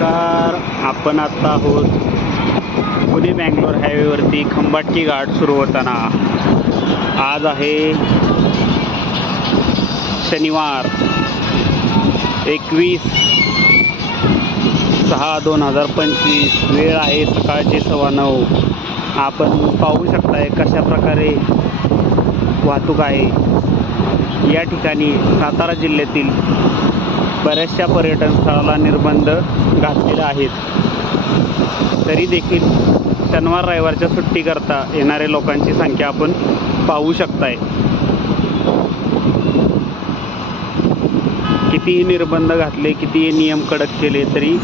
नमस्कार. आपण आता आहोत पुणे बँगलोर हायवेवरती खंबाटकी घाट सुरू होताना. आज आहे शनिवार 21/6/2025. वेळ आहे सकाळचे 9:15. आपण पाहू शकताय कशा प्रकारे वाहतूक आहे. या ठिकाणी सातारा जिल्ह्यातील बऱ्याचशा पर्यटन स्थळाला निर्बंध घातलेले आहेत. तरी देखील शनिवार रविवारच्या सुट्टी करता येणाऱ्या लोकांची संख्या आपण पाहू शकताय. कितीही निर्बंध घातले, कितीही नियम कडक केले तरी